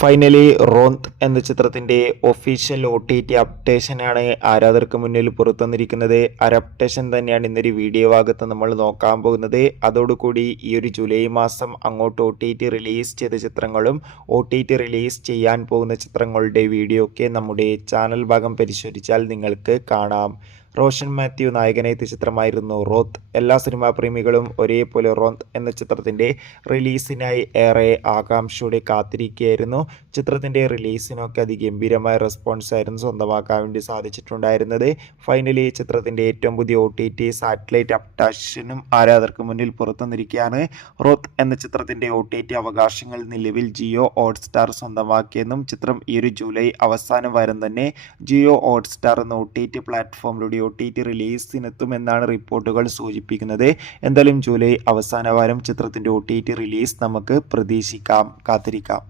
Finally റോന്ത് എന്ന ചിത്രത്തിന്റെ official OTT അപ്ഡേഷനാണ് ആരാധകർക്ക് മുന്നിൽ പുറത്തുവന്നിരിക്കുന്നത്. ആ അപ്ഡേഷൻ തന്നെയാണ് ഇന്നൊരു വീഡിയോ ഭാഗത്ത് നമ്മൾ നോക്കാൻ പോകുന്നത്. അതോടുകൂടി ഈ ഒരു ജൂലൈ മാസം അങ്ങോട്ട് OTT റിലീസ് ചെയ്ത ചിത്രങ്ങളും OTT റിലീസ് ചെയ്യാൻ പോകുന്ന ചിത്രങ്ങളുടെ വീഡിയോ ഒക്കെ നമ്മുടെ ചാനൽ ഭാഗം പരിശോധിച്ചാൽ നിങ്ങൾക്ക് കാണാം. റോഷൻ മാത്യു നായകനെത്തിയ ചിത്രമായിരുന്നു റോത്ത്. എല്ലാ സിനിമാ പ്രേമികളും ഒരേപോലെ റോന്ത് എന്ന ചിത്രത്തിൻ്റെ റിലീസിനായി ഏറെ ആകാംക്ഷയോടെ കാത്തിരിക്കുകയായിരുന്നു. ചിത്രത്തിൻ്റെ റിലീസിനൊക്കെ അതിഗംഭീരമായ റെസ്പോൺസ് ആയിരുന്നു സ്വന്തമാക്കാൻ വേണ്ടി സാധിച്ചിട്ടുണ്ടായിരുന്നത്. ഫൈനലി ചിത്രത്തിൻ്റെ ഏറ്റവും പുതിയ OTT സാറ്റലൈറ്റ് അപ്ഡേഷനും ആരാധകർക്ക് മുന്നിൽ പുറത്തുവന്നിരിക്കുകയാണ്. റോത്ത് എന്ന ചിത്രത്തിൻ്റെ OTT അവകാശങ്ങൾ നിലവിൽ ജിയോ ഹോട്ട്സ്റ്റാർ സ്വന്തമാക്കിയെന്നും ചിത്രം ഈ ഒരു ജൂലൈ അവസാന വാരം തന്നെ ജിയോ ഹോട്ട്സ്റ്റാർ എന്ന OTT പ്ലാറ്റ്ഫോമിലൂടെ OTT റിലീസിനെത്തുമെന്നാണ് റിപ്പോർട്ടുകൾ സൂചിപ്പിക്കുന്നത്. എന്തായാലും ജൂലൈ അവസാന വാരം ചിത്രത്തിൻ്റെ OTT റിലീസ് നമുക്ക് പ്രതീക്ഷിക്കാം, കാത്തിരിക്കാം.